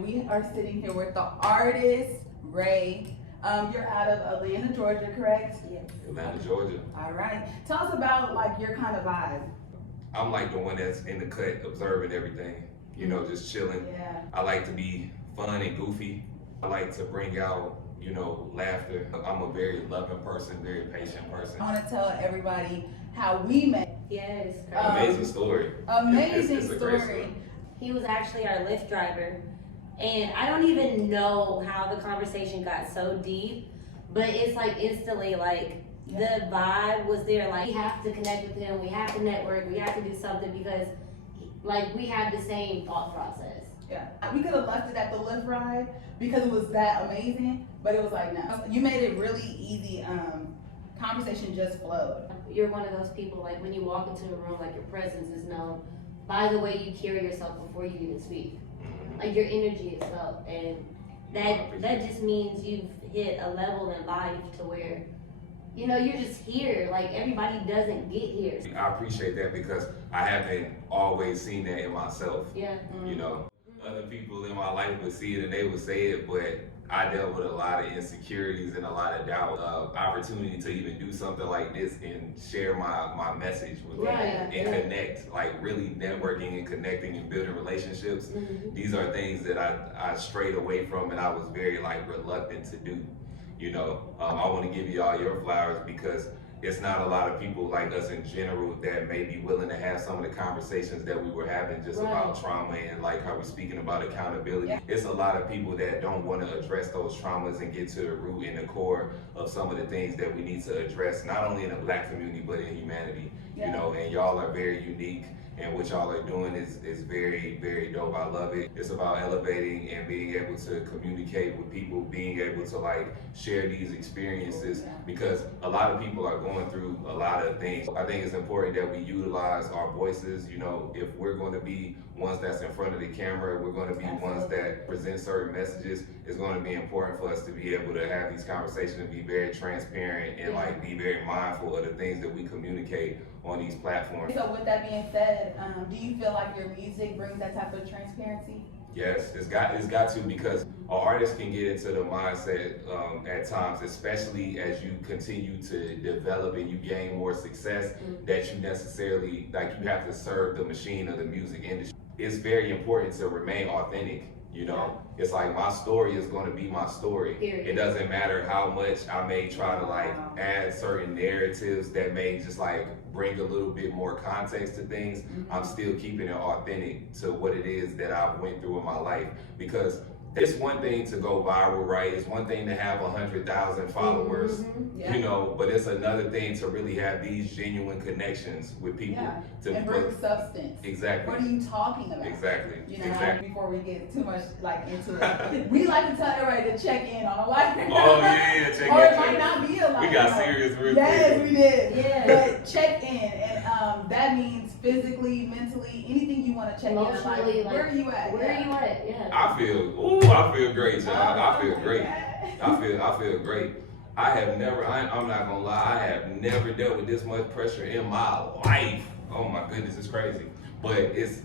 and we are sitting here with the artist, Ray. You're out of Atlanta, Georgia, correct? Yes. Atlanta, Georgia. All right. Tell us about like your kind of vibe. I'm like the one that's in the cut, observing everything, you know, just chilling. Yeah. I like to be fun and goofy. I like to bring out, you know, laughter. I'm a very loving person, very patient person. I want to tell everybody how we met. Yes. Amazing story. Amazing It's a great story. He was actually our Lyft driver. And I don't even know how the conversation got so deep, but it's like instantly like the vibe was there. Like, we have to connect with him, we have to network, we have to do something because like we have the same thought process. Yeah. We could have left it at the Lyft ride because it was that amazing, but it was like, no. You made it really easy. Conversation just flowed. You're one of those people, like when you walk into a room, like your presence is known by the way you carry yourself before you even speak. Like your energy is felt, and that just means you've hit a level in life to where, you know, you're just here. Like everybody doesn't get here. I appreciate that because I haven't always seen that in myself. Yeah. You know, other people in my life would see it and they would say it, but I dealt with a lot of insecurities and a lot of doubt. Opportunity to even do something like this and share my message with people and connect, like really networking and connecting and building relationships. These are things that I strayed away from and I was very like reluctant to do. You know, I want to give you all your flowers because it's not a lot of people like us in general that may be willing to have some of the conversations that we were having just about trauma and like how we're speaking about accountability. It's a lot of people that don't want to address those traumas and get to the root and the core of some of the things that we need to address, not only in the Black community, but in humanity. You know, and y'all are very unique. And what y'all are doing is very, very dope. I love it. It's about elevating and being able to communicate with people, being able to like share these experiences because a lot of people are going through a lot of things. I think it's important that we utilize our voices. You know, if we're going to be ones that's in front of the camera, we're going to be ones that present certain messages. It's going to be important for us to be able to have these conversations and be very transparent and like be very mindful of the things that we communicate on these platforms. So with that being said, do you feel like your music brings that type of transparency? Yes, it's got to because an artist can get into the mindset at times, especially as you continue to develop and you gain more success, that you necessarily, like you have to serve the machine of the music industry. It's very important to remain authentic. You know, it's like my story is going to be my story. It doesn't matter how much I may try to like add certain narratives that may just like bring a little bit more context to things. I'm still keeping it authentic to what it is that I've went through in my life because it's one thing to go viral, right? It's one thing to have 100,000 followers, you know, but it's another thing to really have these genuine connections with people. And bring substance. Exactly. What are you talking about? Exactly. You know, before we get too much like into it, we like to tell everybody to check in on a life. Oh yeah, check in. Or it might not be a life. We got serious real quick. Yes, we did. Yeah. But check in, and that means physically, mentally, anything you want to check Emotionally, in. Like, where are you at? Where are you at? Yeah. I feel great, y'all. I feel great. I feel great. I'm not gonna lie, I have never dealt with this much pressure in my life. Oh my goodness, it's crazy. But it's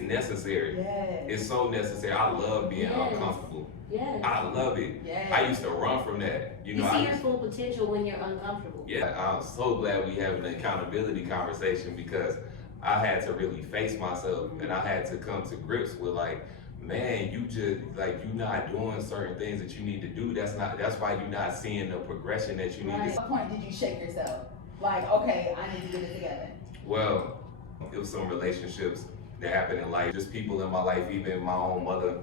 necessary. Yes. It's so necessary. I love being uncomfortable. Yes. I love it. Yes. I used to run from that. You see your full potential when you're uncomfortable. Yeah, I'm so glad we having an accountability conversation because I had to really face myself and I had to come to grips with like, man, you just like you're not doing certain things that you need to do. That's why you're not seeing the progression that you need to see. At what point did you shake yourself? Like, okay, I need to get it together. Well, it was some relationships that happened in life, just people in my life, even my own mother.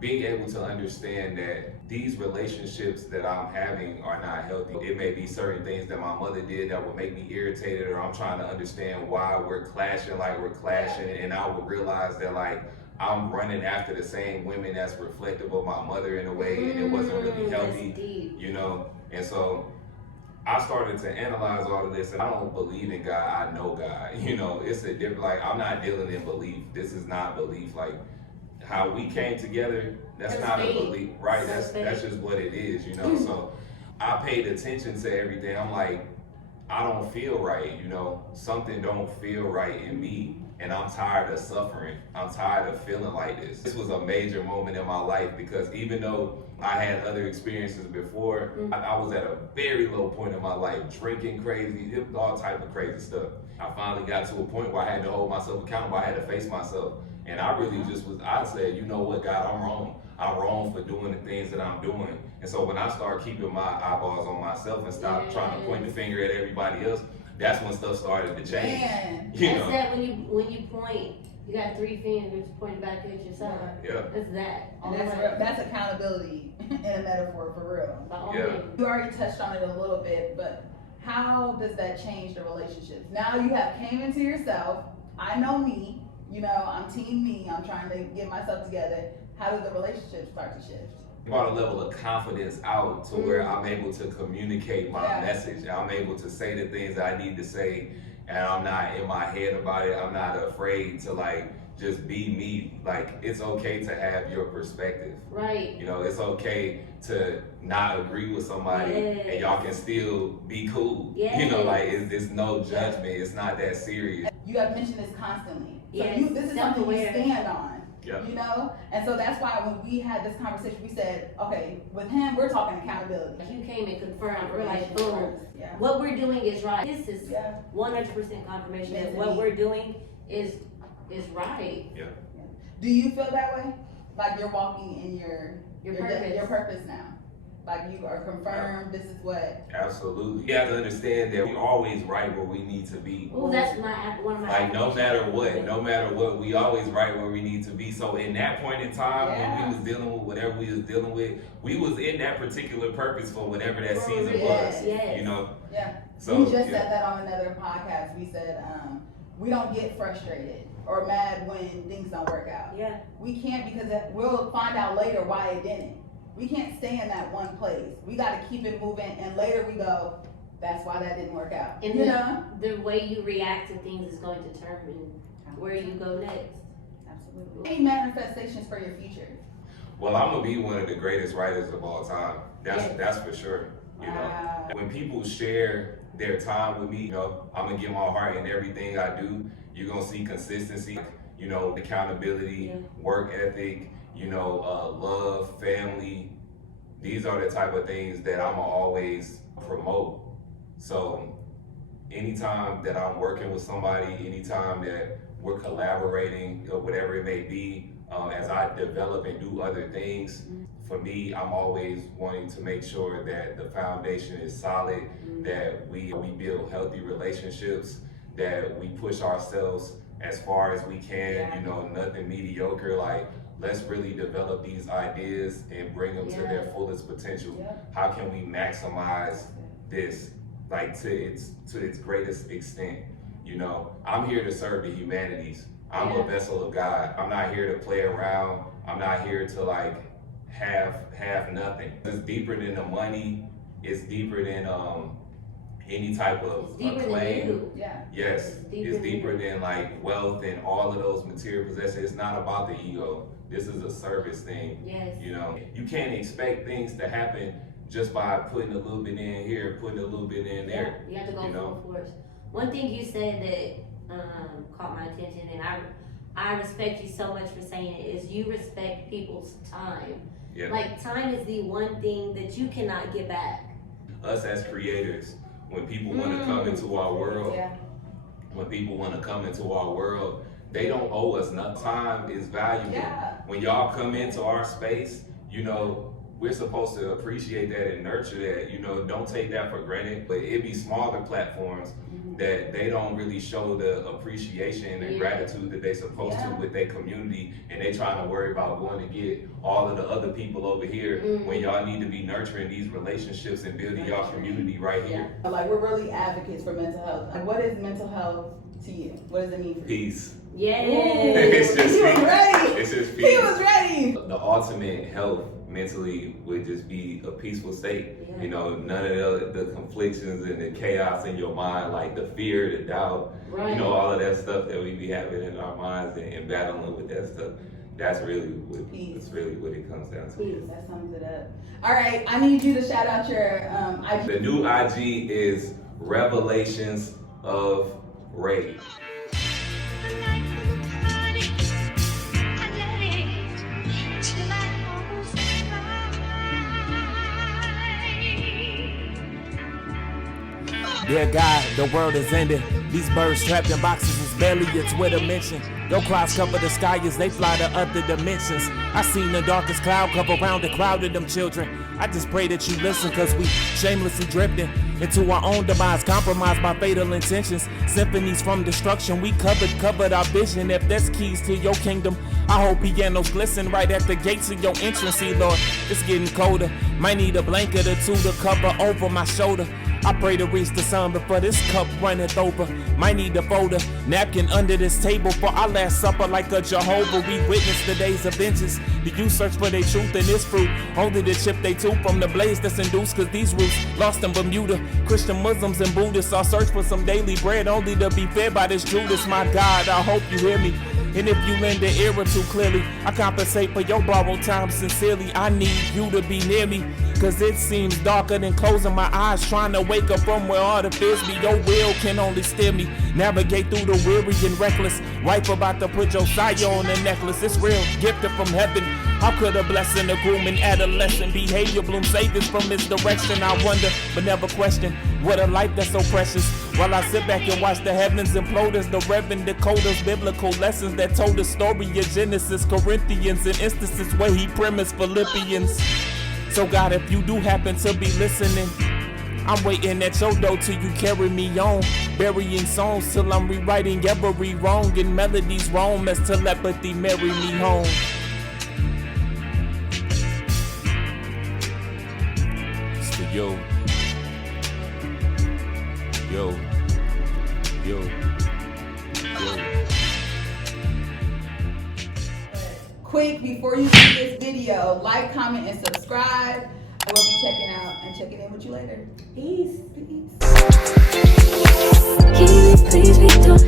Being able to understand that these relationships that I'm having are not healthy. It may be certain things that my mother did that would make me irritated, or I'm trying to understand why we're clashing like we're clashing, and I would realize that like I'm running after the same women that's reflective of my mother in a way, and it wasn't really healthy, you know? And so I started to analyze all of this, and I don't believe in God, I know God. You know, it's a different, like, I'm not dealing in belief. This is not belief. Like, how we came together, that's not a belief, right? That's just what it is, you know? So I paid attention to everything. I'm like, I don't feel right, you know? Something don't feel right in me. and I'm tired of suffering. I'm tired of feeling like this. This was a major moment in my life because even though I had other experiences before, I was at a very low point in my life, drinking crazy, all type of crazy stuff. I finally got to a point where I had to hold myself accountable. I had to face myself. And I really I said, you know what, God, I'm wrong. I'm wrong for doing the things that I'm doing. And so when I start keeping my eyeballs on myself and stop trying to point the finger at everybody else, that's when stuff started to change. Man. That's that when you point, you got 3 fingers pointing back at yourself. Yeah. That's that. And that's accountability in a metaphor, for real. Yeah. You already touched on it a little bit, but how does that change the relationships? Now you have came into yourself. I know me. You know, I'm team me. I'm trying to get myself together. How do the relationships start to shift? Brought a level of confidence out to where I'm able to communicate my message. I'm able to say the things that I need to say, and I'm not in my head about it. I'm not afraid to just be me. Like, it's okay to have your perspective. Right. You know, it's okay to not agree with somebody and y'all can still be cool. Yes. You know, it's no judgment. It's not that serious. You have mentioned this constantly. So Yes. this is something you stand on. Yeah. You know? And so that's why when we had this conversation, we said, okay, with him, we're talking accountability. You came and confirmed, we're like, boom, Yeah. what we're doing is right. This is Yeah. 100% confirmation that Mentally. what we're doing is right. Yeah. Do you feel that way? Like you're walking in your purpose now? Like you are confirmed, this is what? Absolutely. You have to understand that we're always right where we need to be. Oh, that's one of my Like no matter what, we always right where we need to be. So in that point in time, when we was dealing with whatever we was dealing with, we was in that particular purpose for whatever that season was. Yes. You know? Yeah. So we just said that on another podcast. We said we don't get frustrated or mad when things don't work out. Yeah. We can't, because we'll find out later why it didn't. We can't stay in that one place. We got to keep it moving, and later we go, that's why that didn't work out. And you know? The way you react to things is going to determine where you go next. Absolutely. Any manifestations for your future? Well, I'm gonna be one of the greatest writers of all time. That's for sure. You know, when people share their time with me, you know, I'm gonna give my heart in everything I do. You're gonna see consistency, you know, accountability, work ethic, you know, love, family. These are the type of things that I'm always promote. So anytime that I'm working with somebody, anytime that we're collaborating, or whatever it may be, as I develop and do other things, for me, I'm always wanting to make sure that the foundation is solid, that we build healthy relationships, that we push ourselves as far as we can, you know, nothing mediocre. Like, let's really develop these ideas and bring them to their fullest potential. How can we maximize this, like, to its greatest extent? You know, I'm here to serve the humanities. I'm a vessel of God. I'm not here to play around. I'm not here to have nothing. It's deeper than the money. It's deeper than any type of acclaim. Yes, it's deeper than wealth and all of those material possessions. It's not about the ego. This is a service thing. Yes. You know, you can't expect things to happen just by putting a little bit in here, putting a little bit in there. You have to go full force. One thing you said that caught my attention, and I respect you so much for saying it, is you respect people's time. Yeah. Like, time is the one thing that you cannot get back. Us as creators, when people want to come into our world, they don't owe us nothing. Time is valuable. When y'all come into our space, you know, we're supposed to appreciate that and nurture that. You know, don't take that for granted. But it be smaller platforms that they don't really show the appreciation and gratitude that they supposed to with their community, and they trying to worry about going to get all of the other people over here when y'all need to be nurturing these relationships and building y'all community right here. Like, we're really advocates for mental health. Like, what is mental health to you? What does it mean for you? Peace. Yes. It's just He was ready. It's just peace. He was ready. The ultimate health mentally would just be a peaceful state. You know, none of the conflictions and the chaos in your mind, like the fear, the doubt, you know, all of that stuff that we be having in our minds and battling with that stuff. That's really what it comes down to. Peace. That sums it up. All right, I need you to shout out your IG. The new IG is Revelations of Ray. Dear God, the world is ending. These birds trapped in boxes is barely a Twitter mention. Your clouds cover the sky as they fly to other dimensions. I seen the darkest cloud cover around the crowd of them children. I just pray that you listen, cause we shamelessly drifting into our own demise, compromised by fatal intentions. Symphonies from destruction, we covered our vision. If there's keys to your kingdom, I hope pianos glisten right at the gates of your entrance. See, Lord, it's getting colder. Might need a blanket or two to cover over my shoulder. I pray to reach the sun before this cup runneth over. Might need to fold a napkin under this table for our last supper like a Jehovah. We witness the days of vengeance. Do you search for their truth in this fruit? Only to chip they tooth from the blaze that's induced, cause these roots lost in Bermuda. Christian, Muslims, and Buddhists all search for some daily bread only to be fed by this Judas. My God, I hope you hear me. And if you lend an ear or two clearly, I compensate for your borrowed time sincerely. I need you to be near me, cause it seems darker than closing my eyes, trying to wake up from where all the fears be. Your will can only steer me, navigate through the weary and reckless. Wife about to put Josiah on the necklace. It's real, gifted from heaven. How could a blessing, a groom, and adolescent behavior bloom saviors from misdirection? I wonder, but never question, what a life that's so precious. While I sit back and watch the heavens implode as the Reverend decode us biblical lessons that told the story of Genesis, Corinthians, and instances where he premised Philippians. So God, if you do happen to be listening, I'm waiting at your door till you carry me on, burying songs till I'm rewriting every wrong, and melodies roam as telepathy marry me home. It's for you. Yo. Quick, before you see this video, like, comment, and subscribe. I will be checking out and checking in with you later. Peace. Please, we don't